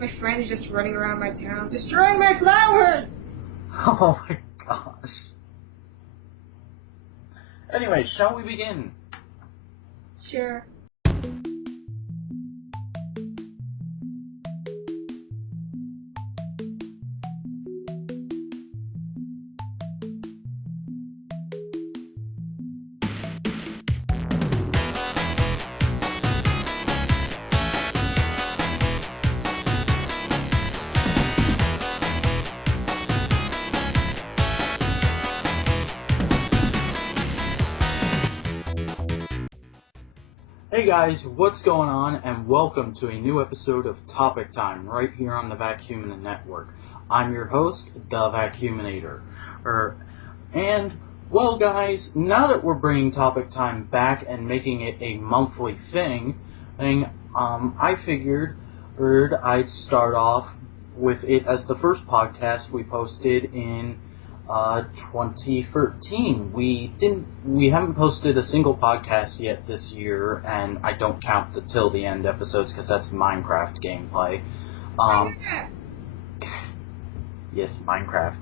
My friend is just running around my town, destroying my flowers! Oh my gosh. Anyway, shall we begin? Sure. Hey guys, what's going on, and welcome to a new episode of Topic Time right here on the Vacuum Network. I'm your host, the Vacuuminator. And, well guys, now that we're bringing Topic Time back and making it a monthly thing, I figured I'd start off with it as the first podcast we posted in 2013. We haven't posted a single podcast yet this year, and I don't count the Till the End episodes because that's Minecraft gameplay. Yes, Minecraft.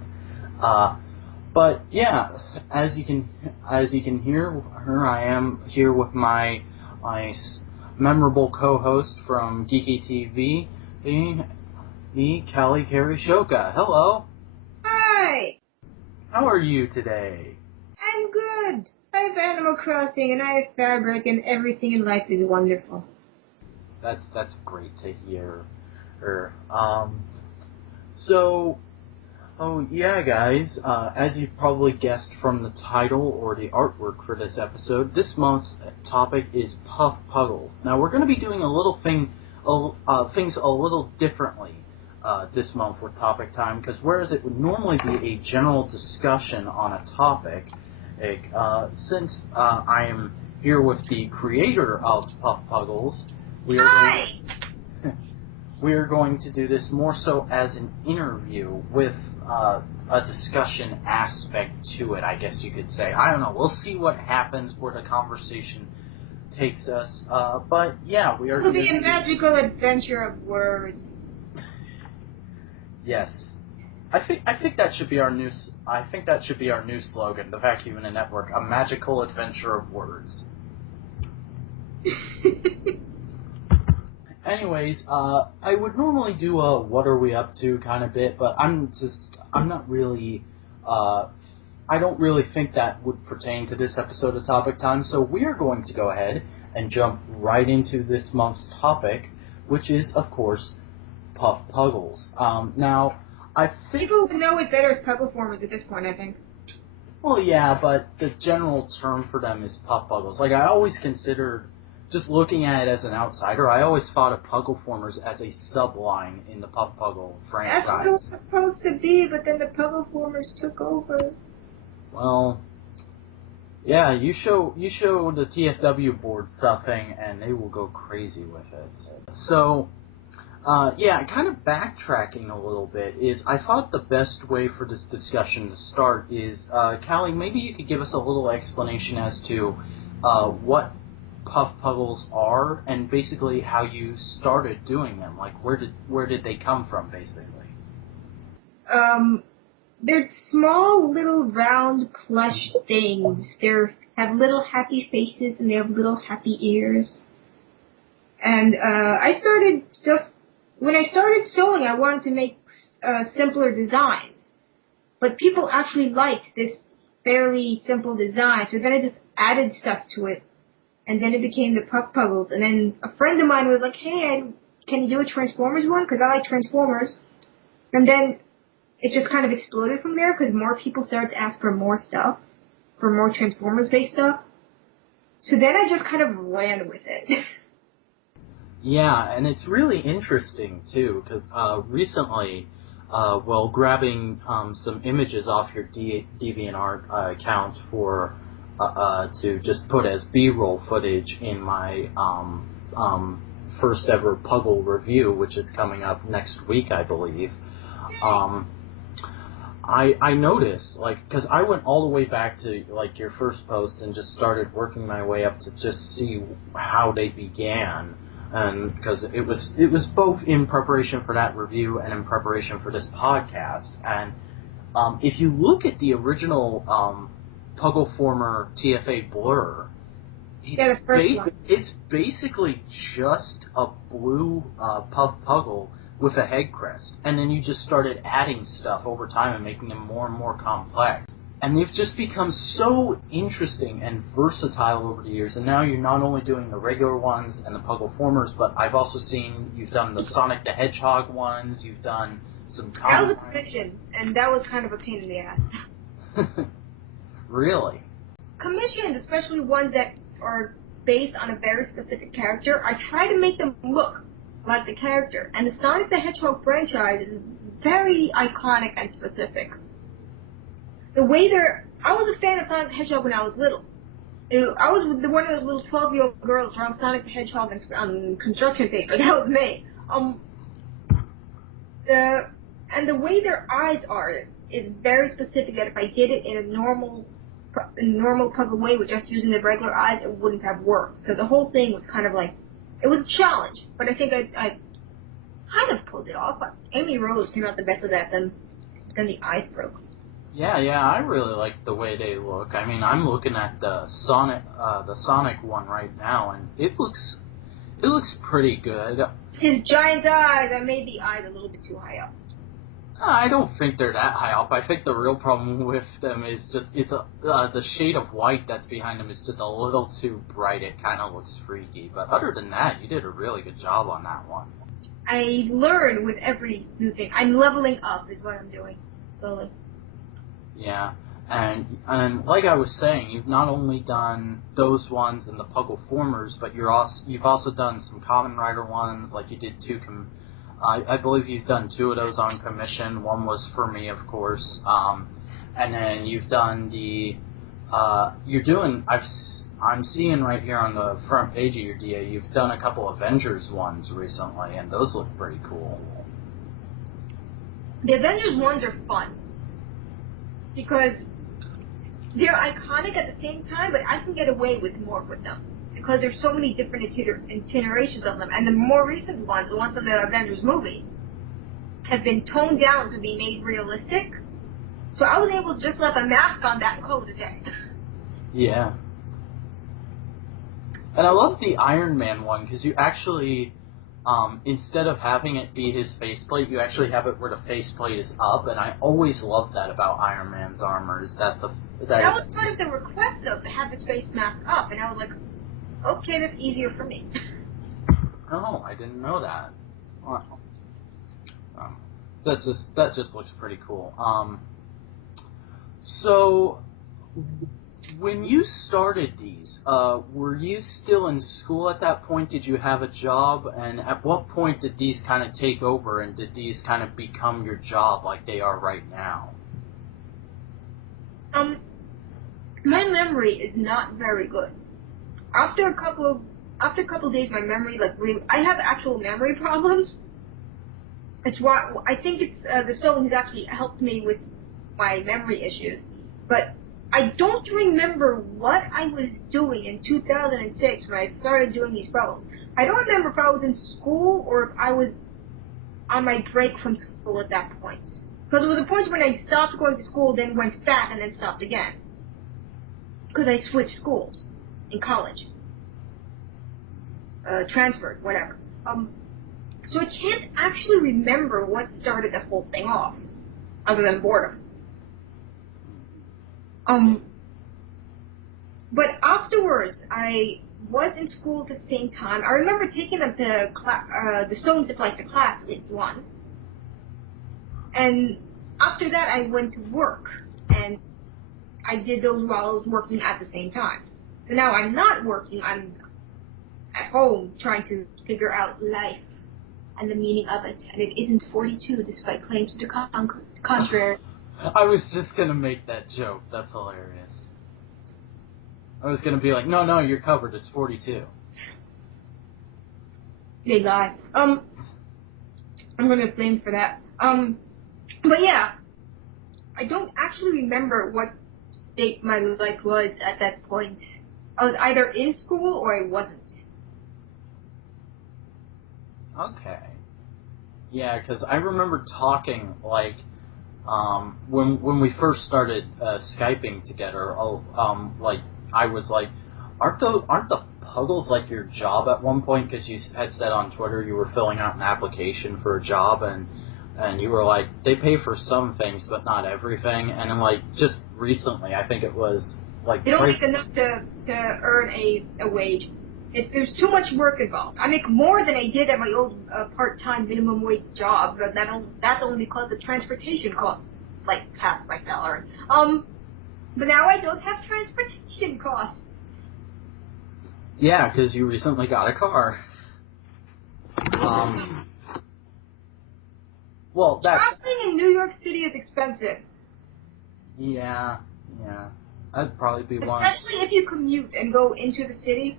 But yeah, as you can hear, I am here with my memorable co-host from Geeky TV, the Cally Carrie Shoka. Hello. Hi! How are you today? I'm good. I have Animal Crossing and I have fabric and everything in life is wonderful. That's great to hear. Yeah, guys, as you've probably guessed from the title or the artwork for this episode, this month's topic is puggles. Now, we're going to be doing things a little differently this month with Topic Time, because whereas it would normally be a general discussion on a topic, since I am here with the creator of puggles, we are going to do this more so as an interview with a discussion aspect to it, I guess you could say. I don't know. We'll see what happens, where the conversation takes us. But yeah, we are. It'll be a magical adventure of words. Yes, I think that should be our new. I think that should be our new slogan, the Vacuum Network: a magical adventure of words. Anyways, I would normally do a "What are we up to" kind of bit, but I don't really think that would pertain to this episode of Topic Time. So we are going to go ahead and jump right into this month's topic, which is, of course, puggles. Now, I think people would know it better as puggle formers at this point, I think. Well, yeah, but the general term for them is puggles. Like, I always considered, just looking at it as an outsider, I always thought of puggle formers as a subline in the puggle franchise. That's what it was supposed to be, but then the puggle formers took over. Well, yeah, you show the TFW board something, and they will go crazy with it. So, kind of backtracking a little bit is, I thought the best way for this discussion to start is, Cally, maybe you could give us a little explanation as to what puggles are, and basically how you started doing them. Like, where did they come from, basically? They're small, little, round, plush things. They have little happy faces, and they have little happy ears. And when I started sewing, I wanted to make simpler designs. But people actually liked this fairly simple design, so then I just added stuff to it. And then it became the puggles. And then a friend of mine was like, hey, can you do a Transformers one? Because I like Transformers. And then it just kind of exploded from there, because more people started to ask for more stuff, for more Transformers-based stuff. So then I just kind of ran with it. Yeah, and it's really interesting, too, because recently, while grabbing some images off your DeviantArt account for to just put as B-roll footage in my first ever Puggle review, which is coming up next week, I believe, I noticed, like, because I went all the way back to, like, your first post and just started working my way up to just see how they began. and because it was both in preparation for that review and in preparation for this podcast. And if you look at the original Puggle Former TFA blur, it's basically just a blue puff Puggle with a head crest, and then you just started adding stuff over time and making them more and more complex. And they've just become so interesting and versatile over the years. And now you're not only doing the regular ones and the Puggle Formers, but I've also seen you've done the Sonic the Hedgehog ones. You've done some. That was a commission, and that was kind of a pain in the ass. Really? Commissions, especially ones that are based on a very specific character, I try to make them look like the character. And the Sonic the Hedgehog franchise is very iconic and specific. The way I was a fan of Sonic the Hedgehog when I was little. I was one of those little 12-year-old girls drawing Sonic the Hedgehog on construction paper. That was me. The way their eyes are is very specific. That if I did it in a normal Puggle way with just using the regular eyes, it wouldn't have worked. So the whole thing was kind of like, it was a challenge. But I think I kind of pulled it off. Amy Rose came out the best of that than the eyes broke. Yeah, I really like the way they look. I mean, I'm looking at the Sonic one right now, and it looks pretty good. His giant eyes, I made the eyes a little bit too high up. I don't think they're that high up. I think the real problem with them is just the shade of white that's behind them is just a little too bright. It kind of looks freaky. But other than that, you did a really good job on that one. I learn with every new thing. I'm leveling up is what I'm doing slowly. Yeah, and like I was saying, you've not only done those ones and the Puggle Formers, but you've also done some Kamen Rider ones, like you did two. I believe you've done two of those on commission. One was for me, of course, and then you've done I'm seeing right here on the front page of your DA, you've done a couple Avengers ones recently, and those look pretty cool. The Avengers ones are fun. Because they're iconic at the same time, but I can get away with more with them. Because there's so many different iterations of them. And the more recent ones, the ones from the Avengers movie, have been toned down to be made realistic. So I was able to just slap a mask on that and call it a day. Yeah. And I love the Iron Man one, because you actually... instead of having it be his faceplate, you actually have it where the faceplate is up, and I always loved that about Iron Man's armor, is that that was part of the request, though, to have his face mask up, and I was like, okay, that's easier for me. Oh, I didn't know that. Wow. That just looks pretty cool. So... when you started these, were you still in school at that point? Did you have a job? And at what point did these kind of take over, and did these kind of become your job like they are right now? My memory is not very good. After a couple of days, my memory I have actual memory problems. It's why I think it's the sewing has actually helped me with my memory issues, but I don't remember what I was doing in 2006 when I started doing these puggles. I don't remember if I was in school or if I was on my break from school at that point. Because there was a point when I stopped going to school, then went back, and then stopped again. Because I switched schools in college. Transferred, whatever. So I can't actually remember what started the whole thing off, other than boredom. But afterwards, I was in school at the same time. I remember taking them to the sewing supplies to class at least once. And after that, I went to work, and I did those while I was working at the same time. So now I'm not working. I'm at home trying to figure out life and the meaning of it. And it isn't 42, despite claims to the contrary. I was just going to make that joke. That's hilarious. I was going to be like, no, you're covered. It's 42. They lie. I'm going to blame for that. But yeah, I don't actually remember what state my life was at that point. I was either in school or I wasn't. Okay. Yeah, because I remember talking, like, when we first started Skyping together, like, I was like, aren't the puggles like your job at one point? Because you had said on Twitter you were filling out an application for a job, and you were like, they pay for some things, but not everything. And then, like, just recently, I think it was, like... They don't make enough to earn a wage. There's too much work involved. I make more than I did at my old part-time minimum wage job, but that's only because the transportation costs like half my salary. But now I don't have transportation costs. Yeah, because you recently got a car. Well, traveling in New York City is expensive. Yeah. That'd probably be one. Especially if you commute and go into the city.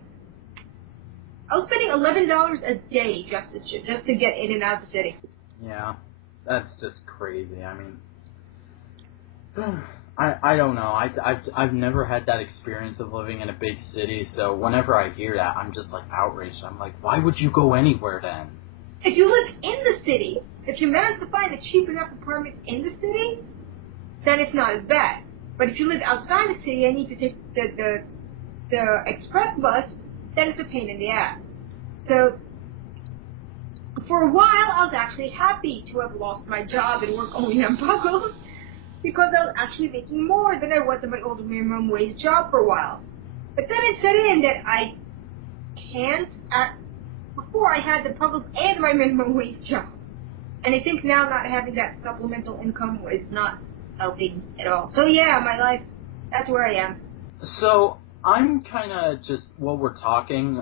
I was spending $11 a day just to get in and out of the city. Yeah, that's just crazy. I mean, I don't know. I've never had that experience of living in a big city, so whenever I hear that, I'm just like outraged. I'm like, why would you go anywhere then? If you live in the city, if you manage to find a cheap enough apartment in the city, then it's not as bad. But if you live outside the city and need to take the express bus, then it's a pain in the ass. So, for a while, I was actually happy to have lost my job and work only on puggles, because I was actually making more than I was at my old minimum wage job for a while. But then it set in that I can't, before I had the puggles and my minimum wage job. And I think now not having that supplemental income is not helping at all. So yeah, my life, that's where I am. So, I'm kind of just, while we're talking,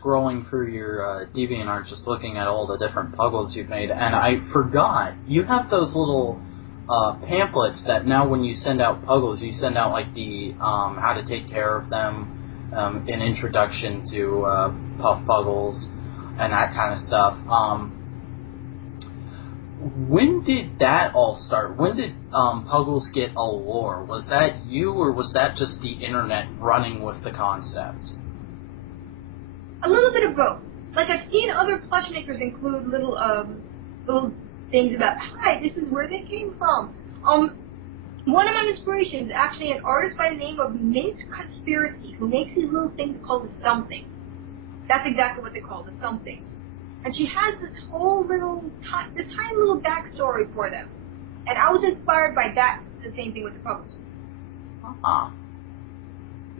scrolling through your DeviantArt, just looking at all the different puggles you've made, and I forgot, you have those little pamphlets that now when you send out puggles, you send out like the how to take care of them, an introduction to puff puggles, and that kind of stuff. When did that all start? When did puggles get a lore? Was that you, or was that just the internet running with the concept? A little bit of both. Like, I've seen other plush makers include little things about, hi, this is where they came from. One of my inspirations is actually an artist by the name of Mint Conspiracy, who makes these little things called the somethings. That's exactly what they call the somethings. And she has this whole little, this tiny little backstory for them. And I was inspired by that, the same thing with the puggles.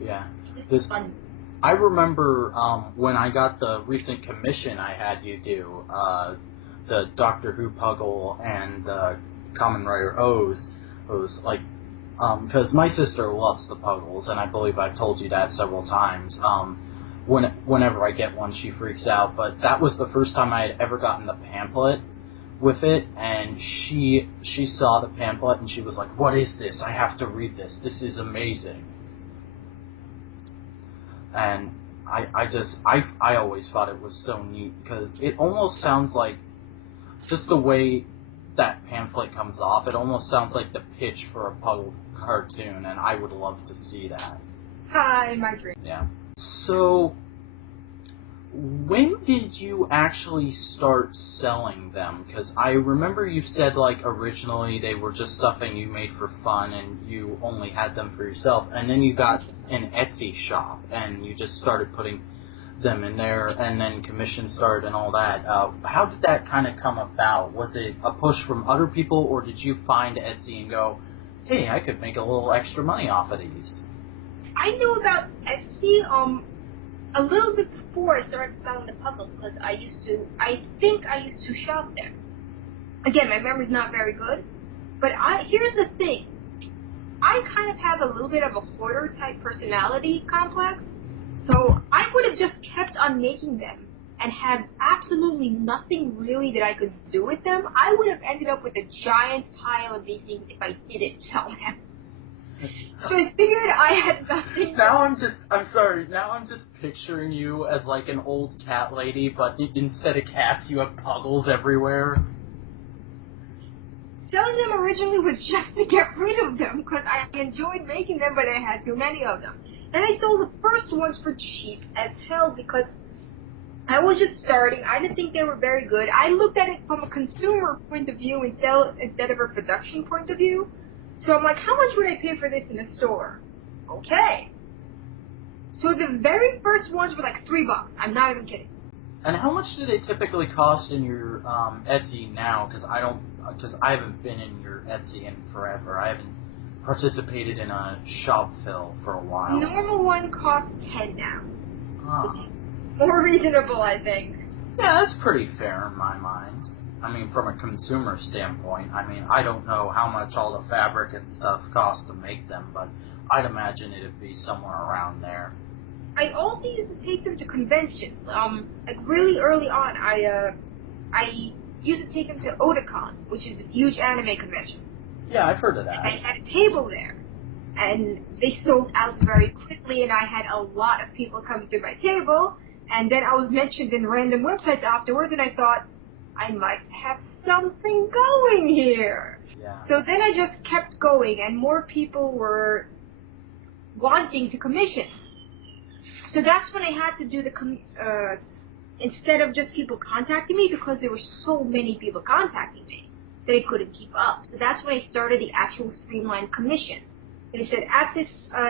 Yeah. It's fun. I remember when I got the recent commission I had you do, the Doctor Who puggle and Common Writer O's, like, because my sister loves the puggles, and I believe I've told you that several times. Whenever I get one, she freaks out, but that was the first time I had ever gotten the pamphlet with it, and she saw the pamphlet, and she was like, what is this? I have to read this. This is amazing. And I always thought it was so neat, because it almost sounds like, just the way that pamphlet comes off, it almost sounds like the pitch for a puggle cartoon, and I would love to see that. Hi, my dream. Yeah. So, when did you actually start selling them? Because I remember you said, like, originally they were just something you made for fun and you only had them for yourself, and then you got an Etsy shop and you just started putting them in there, and then commissions started and all that. How did that kind of come about? Was it a push from other people, or did you find Etsy and go, hey, I could make a little extra money off of these? I knew about Etsy a little bit before I started selling the puggles, because I think I used to shop there. Again, my memory's not very good, but here's the thing. I kind of have a little bit of a hoarder type personality complex, so I would have just kept on making them and had absolutely nothing really that I could do with them. I would have ended up with a giant pile of these things if I didn't sell them. So I figured I had nothing. Now I'm just picturing you as like an old cat lady, but instead of cats, you have puggles everywhere. Selling them originally was just to get rid of them, because I enjoyed making them, but I had too many of them. And I sold the first ones for cheap as hell, because I was just starting. I didn't think they were very good. I looked at it from a consumer point of view instead of a production point of view. So I'm like, how much would I pay for this in a store? Okay. So the very first ones were like $3. I'm not even kidding. And how much do they typically cost in your Etsy now? Because I haven't been in your Etsy in forever. I haven't participated in a shop fill for a while. Normal one costs $10 now, which is more reasonable, I think. Yeah, that's pretty fair in my mind. I mean, from a consumer standpoint, I mean, I don't know how much all the fabric and stuff costs to make them, but I'd imagine it'd be somewhere around there. I also used to take them to conventions. Like really early on, I used to take them to Otakon, which is this huge anime convention. Yeah, I've heard of that. And I had a table there, and they sold out very quickly, and I had a lot of people coming to my table, and then I was mentioned in random websites afterwards, and I thought, I might have something going here. Yeah. So then I just kept going, and more people were wanting to commission. So that's when I had to do instead of just people contacting me, because there were so many people contacting me that I couldn't keep up. So that's when I started the actual streamlined commission. And I said,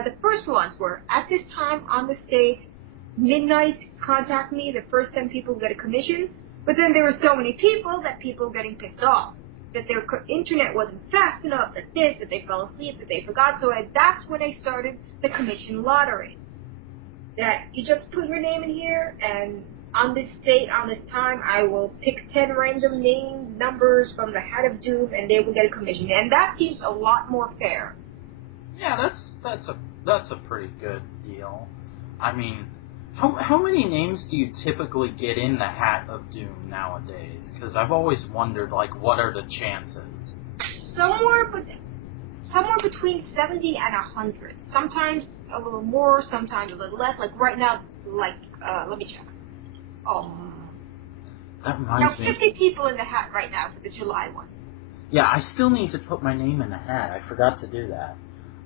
the first ones were, at this time on this date, midnight, contact me, the first 10 people get a commission. But then there were so many people that people were getting pissed off, that their internet wasn't fast enough, that they fell asleep, that they forgot. So that's when I started the commission lottery. That you just put your name in here, and on this date, on this time, I will pick 10 random names, numbers from the Hat of Doom, and they will get a commission. And that seems a lot more fair. Yeah, that's a pretty good deal. I mean, how many names do you typically get in the Hat of Doom nowadays? Because I've always wondered, like, what are the chances? Somewhere between 70 and 100. Sometimes a little more, sometimes a little less. Like right now, it's like, let me check. That reminds me. 50 people in the hat right now for the July one. Yeah, I still need to put my name in the hat. I forgot to do that.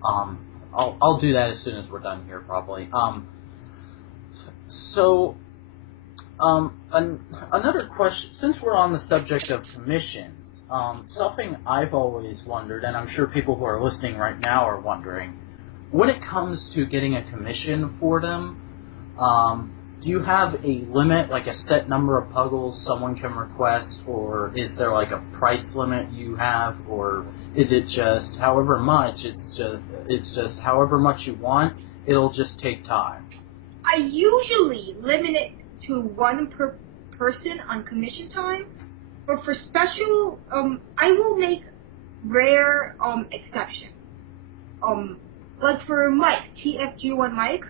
I'll do that as soon as we're done here, probably. Another question, since we're on the subject of commissions, something I've always wondered, and I'm sure people who are listening right now are wondering, when it comes to getting a commission for them, do you have a limit, like a set number of puggles someone can request, or is there like a price limit you have, or is it just however much, it's just however much you want, it'll just take time? I usually limit it to one per person on commission time, but for special, I will make rare exceptions. Like for Mike, TFG1 Mike.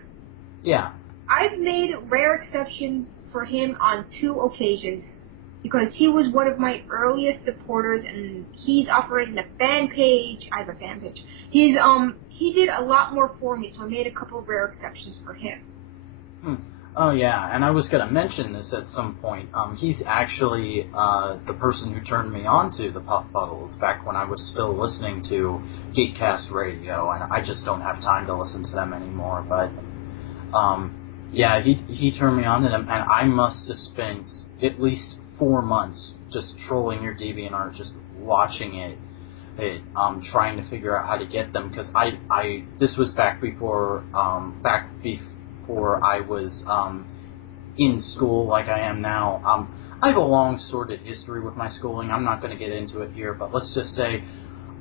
Yeah. I've made rare exceptions for him on 2 occasions because he was one of my earliest supporters, and he's operating a fan page. I have a fan page. He did a lot more for me, so I made a couple of rare exceptions for him. Oh yeah, and I was going to mention this at some point. He's actually the person who turned me on to the puggles back when I was still listening to Geekcast Radio, and I just don't have time to listen to them anymore. But yeah, he turned me on to them, and I must have spent at least 4 months just trolling your DeviantArt, just watching it, trying to figure out how to get them, because this was back before I was in school like I am now. I have a long sordid history with my schooling. I'm not going to get into it here, but let's just say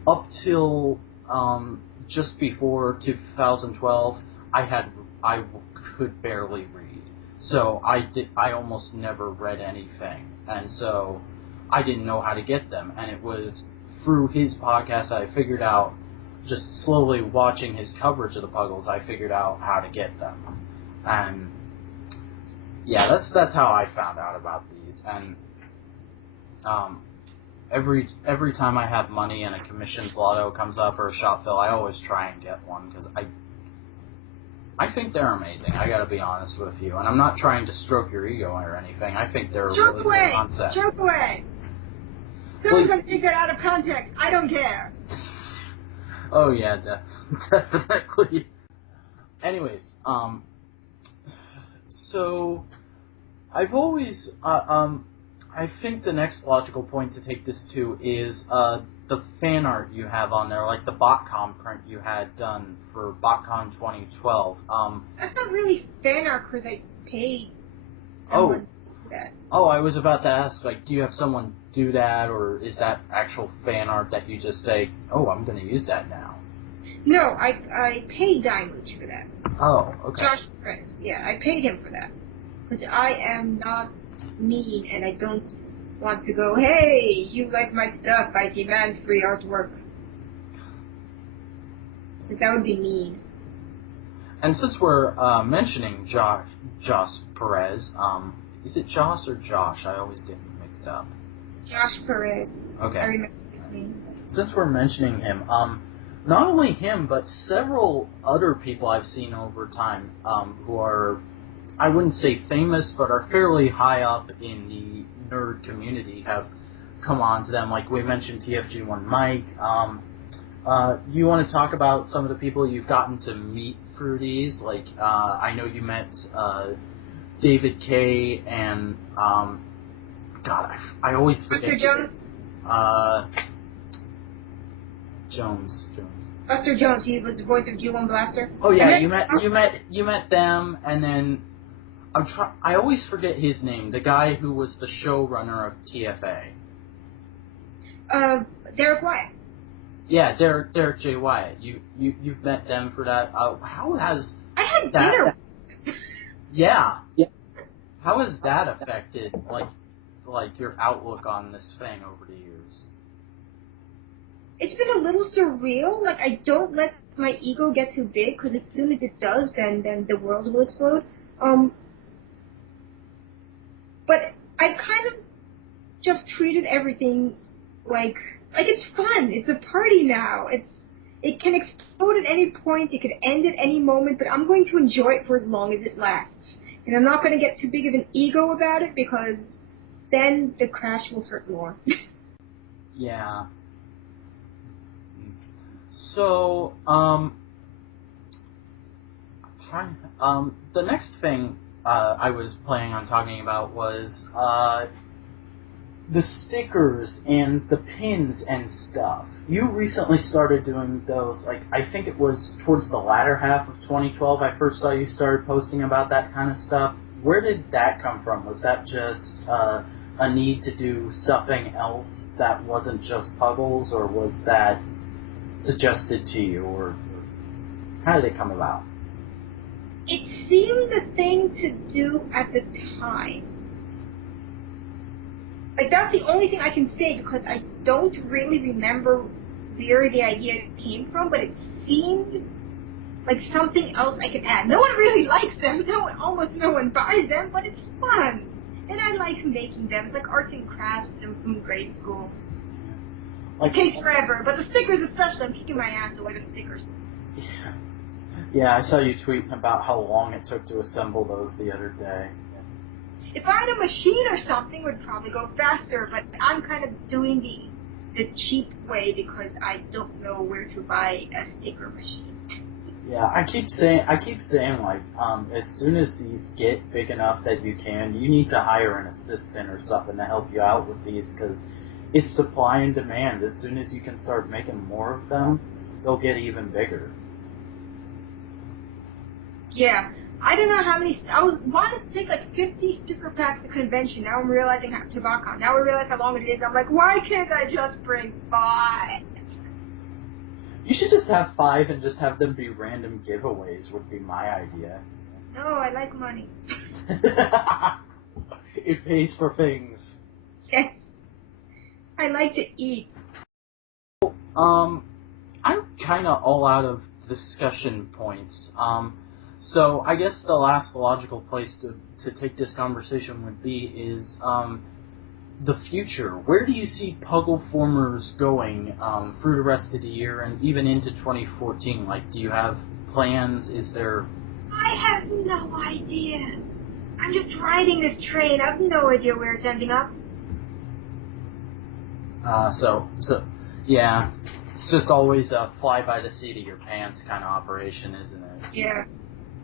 up till just before 2012, I could barely read. So I almost never read anything, and so I didn't know how to get them. And it was through his podcast I figured out, just slowly watching his coverage of the puggles, I figured out how to get them. And yeah, that's how I found out about these. And every time I have money and a commissions lotto comes up or a shop fill, I always try and get one, because I think they're amazing. I got to be honest with you, and I'm not trying to stroke your ego or anything. I think they're a really good concept. Stroke away. Someone's gonna take that out of context. I don't care. Oh yeah, definitely. Anyways, so I've always, I think the next logical point to take this to is the fan art you have on there, like the BotCon print you had done for BotCon 2012. That's not really fan art because I paid someone to do that. Oh, I was about to ask, like, do you have someone do that, or is that actual fan art that you just say, oh, I'm going to use that now? No, I paid Dimage for that. Oh, okay. Josh Prince, yeah, I paid him for that. Because I am not mean and I don't want to go, hey, you like my stuff, I demand free artwork. Because that would be mean. And since we're mentioning Josh Perez, is it Josh or Josh? I always get mixed up. Josh Perez. Okay. I remember his name. Since we're mentioning him, not only him, but several other people I've seen over time who are, I wouldn't say famous, but are fairly high up in the nerd community have come on to them. Like we mentioned TFG1 Mike. You want to talk about some of the people you've gotten to meet through these? Like, I know you met David K. and, God, I always forget. Buster Jones? Jones. Buster Jones, he was the voice of G1 Blaster. Oh yeah, you met them, and then I always forget his name. The guy who was the showrunner of TFA. Derek Wyatt. Yeah, Derek J. Wyatt. You've met them for that. How has I had dinner. Yeah. How has that affected like your outlook on this thing over the years? It's been a little surreal. Like, I don't let my ego get too big, because as soon as it does, then the world will explode. But I've kind of just treated everything like it's fun. It's a party now. It can explode at any point. It could end at any moment, but I'm going to enjoy it for as long as it lasts. And I'm not going to get too big of an ego about it, because then the crash will hurt more. Yeah. So, the next thing I was planning on talking about was the stickers and the pins and stuff. You recently started doing those, like, I think it was towards the latter half of 2012 I first saw you started posting about that kind of stuff. Where did that come from? Was that just a need to do something else that wasn't just puggles, or was that suggested to you, or how did it come about? It seemed the thing to do at the time. Like, that's the only thing I can say, because I don't really remember where the idea came from, but it seemed like something else I could add. No one really likes them. Almost no one buys them, but it's fun. And I like making them. It's like arts and crafts from grade school. It takes forever, but the stickers especially, I'm kicking my ass over the stickers. Yeah, I saw you tweeting about how long it took to assemble those the other day. If I had a machine or something, it would probably go faster, but I'm kind of doing the cheap way because I don't know where to buy a sticker machine. Yeah, I keep saying like, as soon as these get big enough that you need to hire an assistant or something to help you out with these, because it's supply and demand. As soon as you can start making more of them, they'll get even bigger. Yeah. I don't know how many. I wanted to take like 50 sticker packs to convention. Now I'm realizing to BotCon. Now I realize how long it is. I'm like, why can't I just bring 5? You should just have 5 and just have them be random giveaways would be my idea. No, I like money. It pays for things. Yes. I like to eat. I'm kind of all out of discussion points. So I guess the last logical place to take this conversation would be is the future. Where do you see Puggle formers going through the rest of the year and even into 2014? Like, do you have plans? Is there... I have no idea. I'm just riding this train. I have no idea where it's ending up. So yeah, it's just always a fly by the seat of your pants kind of operation, isn't it? Yeah.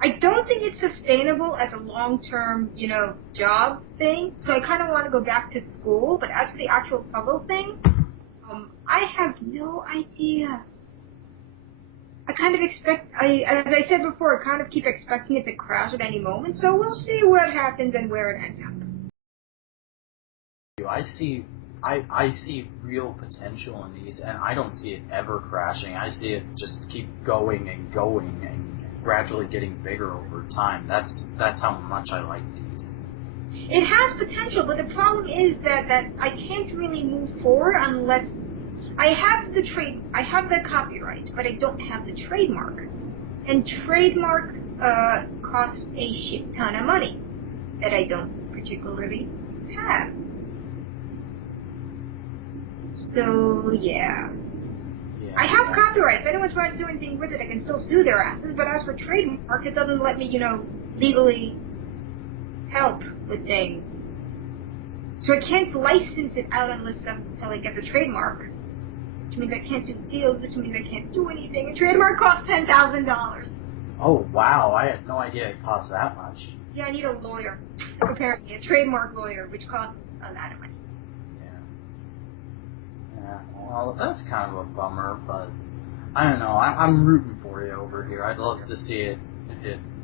I don't think it's sustainable as a long-term, job thing. So I kind of want to go back to school. But as for the actual puggle thing, I have no idea. I kind of as I said before, I kind of keep expecting it to crash at any moment. So we'll see what happens and where it ends up. I see real potential in these, and I don't see it ever crashing. I see it just keep going and going and gradually getting bigger over time. That's how much I like these. It has potential, but the problem is that I can't really move forward unless I have the copyright, but I don't have the trademark. And trademark costs a shit ton of money that I don't particularly have. So, yeah. I have copyright. If anyone tries to do anything with it, I can still sue their asses. But as for trademark, it doesn't let me, legally help with things. So I can't license it out until I get the trademark. Which means I can't do deals, which means I can't do anything. A trademark costs $10,000. Oh, wow. I had no idea it cost that much. Yeah, I need a lawyer. Apparently, a trademark lawyer, which costs a lot of money. Yeah, well, that's kind of a bummer, but I don't know. I'm rooting for you over here. I'd love to see it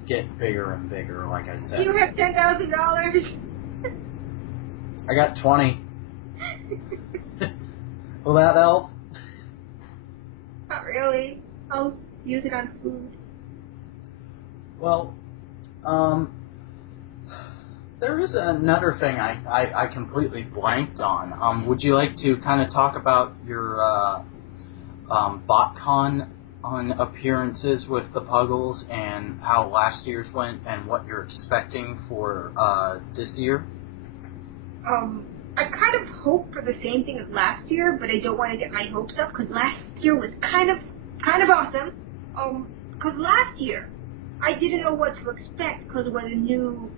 get bigger and bigger, like I said. You have $10,000. I got 20. Will that help? Not really. I'll use it on food. Well, there is another thing I completely blanked on. Would you like to kind of talk about your BotCon on appearances with the Puggles and how last year's went and what you're expecting for this year? I kind of hope for the same thing as last year, but I don't want to get my hopes up because last year was kind of awesome. Because last year I didn't know what to expect because it was a new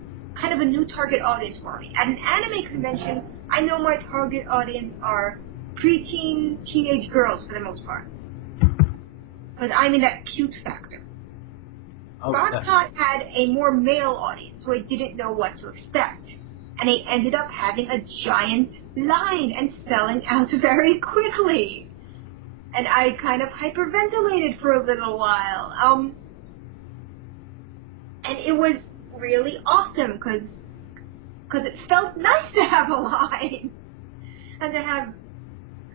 target audience for me. At an anime convention, I know my target audience are preteen, teenage girls for the most part. Because I'm in that cute factor. Oh, BotCon had a more male audience, so I didn't know what to expect. And I ended up having a giant line and selling out very quickly. And I kind of hyperventilated for a little while. And it was really awesome because it felt nice to have a line and to have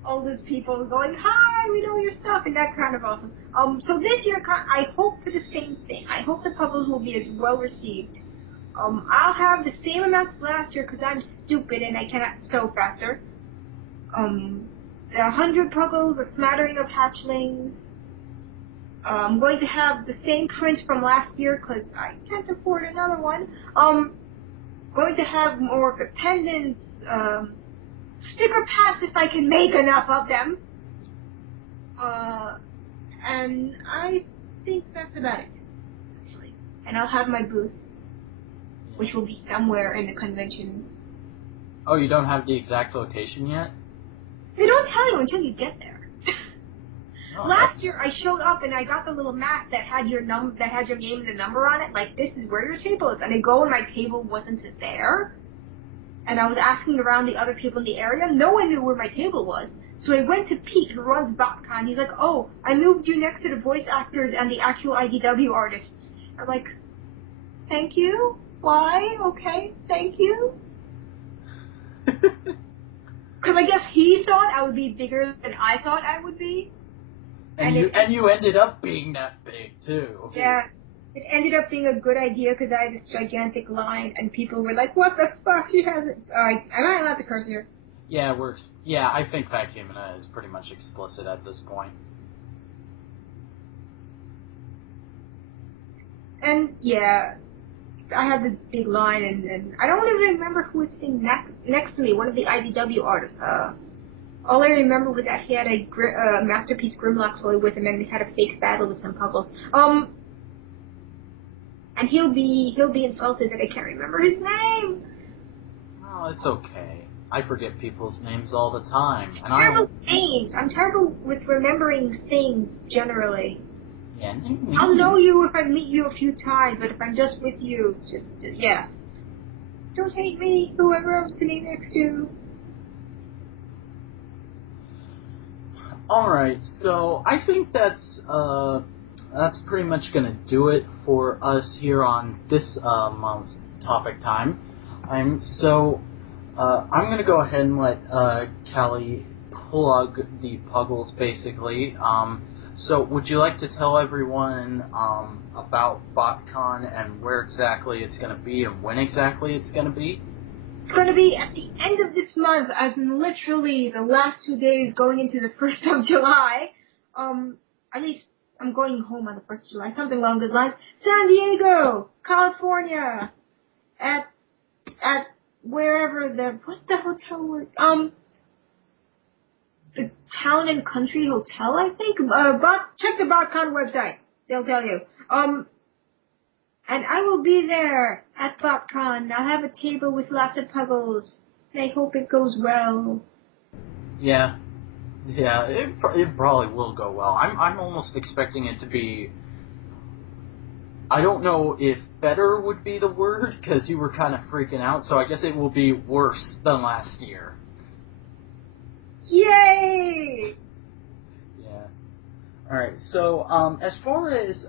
all those people going, hi, we know your stuff, and that kind of awesome. So this year, I hope for the same thing. I hope the Puggles will be as well received. I'll have the same amount as last year because I'm stupid and I cannot sew faster. 100 Puggles, a smattering of hatchlings. I'm going to have the same prints from last year because I can't afford another one. Going to have more of the pendants, sticker packs if I can make enough of them. And I think that's about it, actually. And I'll have my booth, which will be somewhere in the convention. Oh, you don't have the exact location yet? They don't tell you until you get there. Oh, Last year, I showed up and I got the little map that had your name and the number on it. Like, this is where your table is. And I go and my table wasn't there. And I was asking around the other people in the area. No one knew where my table was. So I went to Pete, who runs BotCon. He's like, oh, I moved you next to the voice actors and the actual IDW artists. I'm like, thank you? Why? Okay, thank you. Because I guess he thought I would be bigger than I thought I would be. And you ended up being that big, too. Yeah. It ended up being a good idea because I had this gigantic line and people were like, what the fuck? She has it. Am I allowed to curse here? Yeah, I think Vacuum is pretty much explicit at this point. And, yeah, I had this big line and I don't even remember who was sitting next to me, one of the IDW artists. All I remember was that he had a Masterpiece Grimlock toy with him, and we had a fake battle with some Puggles. And he'll be insulted that I can't remember his name. Oh, it's okay. I forget people's names all the time. And terrible names. I'm terrible with remembering things generally. Yeah. I'll know you if I meet you a few times, but if I'm just with you, yeah. Don't hate me, whoever I'm sitting next to. Alright, so I think that's pretty much gonna do it for us here on this month's topic time. I'm gonna go ahead and let Cally plug the puggles basically. So would you like to tell everyone about BotCon and where exactly it's gonna be and when exactly it's gonna be? It's going to be at the end of this month, as in literally the last 2 days going into the 1st of July. At least I'm going home on the 1st of July, something along those lines. San Diego, California, at wherever what's the hotel word? The Town and Country Hotel, I think. Check the BotCon website. They'll tell you. And I will be there at BotCon. I'll have a table with lots of puggles. And I hope it goes well. Yeah, it probably will go well. I'm almost expecting it to be. I don't know if better would be the word, because you were kind of freaking out, so I guess it will be worse than last year. Yay! Yeah. Alright, so as far as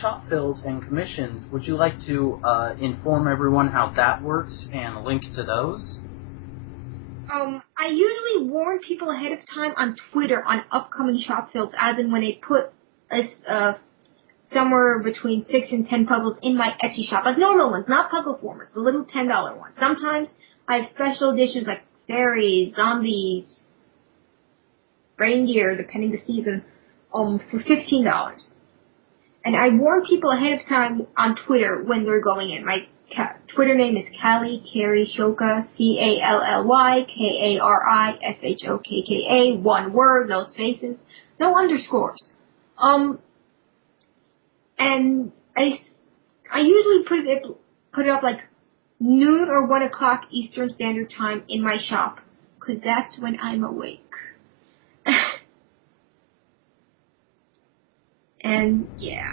shop fills and commissions, would you like to inform everyone how that works and link to those? I usually warn people ahead of time on Twitter on upcoming shop fills, as in when they put somewhere between 6 and 10 puggles in my Etsy shop, like normal ones, not puggle formers, the little $10 ones. Sometimes I have special editions like fairies, zombies, reindeer, depending the season, for $15. And I warn people ahead of time on Twitter when they're going in. My Twitter name is Cally Carrie Shoka, CALLY KARISHOKKA, one word, no spaces, no underscores. And I usually put it up like noon or 1 o'clock Eastern Standard Time in my shop, because that's when I'm awake. And yeah.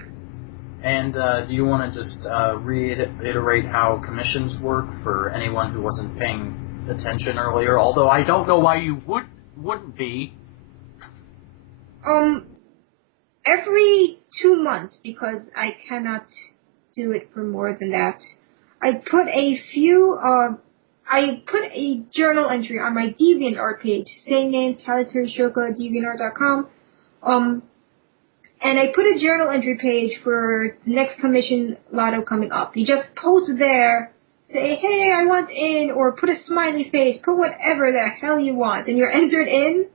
And do you want to just reiterate how commissions work for anyone who wasn't paying attention earlier? Although I don't know why you wouldn't be. Every 2 months, because I cannot do it for more than that, I put a journal entry on my DeviantArt page, same name, CallyCarrieShoka, DeviantArt.com. And I put a journal entry page for the next commission lotto coming up. You just post there, say, hey, I want in, or put a smiley face, put whatever the hell you want, and you're entered in.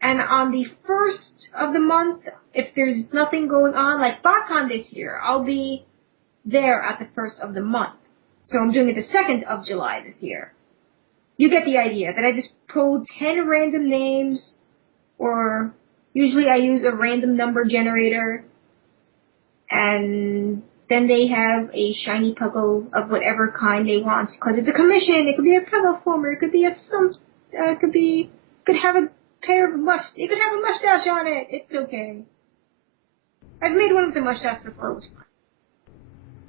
And on the 1st of the month, if there's nothing going on, like BotCon this year, I'll be there at the 1st of the month. So I'm doing it the 2nd of July this year. You get the idea, that I just pulled 10 random names, or usually I use a random number generator, and then they have a shiny puggle of whatever kind they want, because it's a commission. It could be a puggle former, it could be it could have a it could have a mustache on it. It's okay. I've made one with a mustache before. It was fun.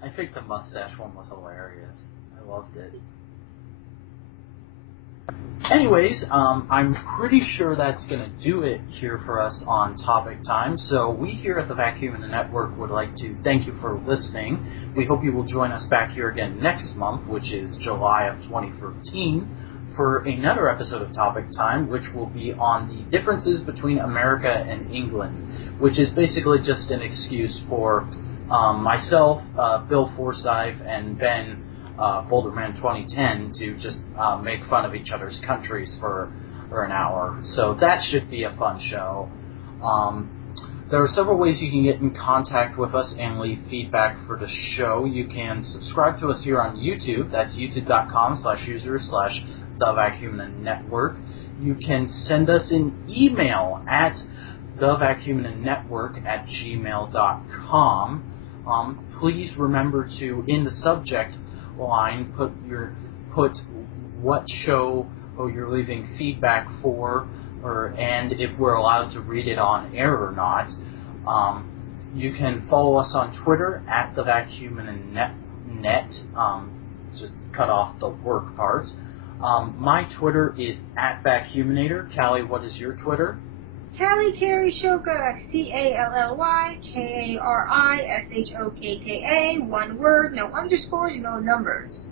I think the mustache one was hilarious. I loved it. Anyways, I'm pretty sure that's going to do it here for us on Topic Time. So we here at the Vacuum and the Network would like to thank you for listening. We hope you will join us back here again next month, which is July of 2013, for another episode of Topic Time, which will be on the differences between America and England, which is basically just an excuse for myself, Bill Forsyth, and Ben Boulderman 2010 to just make fun of each other's countries for an hour. So that should be a fun show. There are several ways you can get in contact with us and leave feedback for the show. You can subscribe to us here on YouTube. That's youtube.com/user/The Vacuum and Network. You can send us an email at thevacuumandnetwork@gmail.com. Please remember to, in the subject line, put what show you're leaving feedback for, and if we're allowed to read it on air or not. You can follow us on Twitter at the VacHumanNet. Just cut off the work part. My Twitter is at VacHumanator. Cally, what is your Twitter? Cally Carrie Shoka, CallyKarishokka, one word, no underscores, no numbers.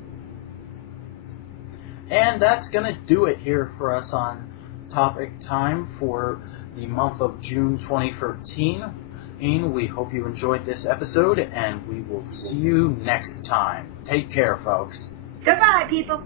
And that's going to do it here for us on Topic Time for the month of June 2013. And we hope you enjoyed this episode, and we will see you next time. Take care, folks. Goodbye, people.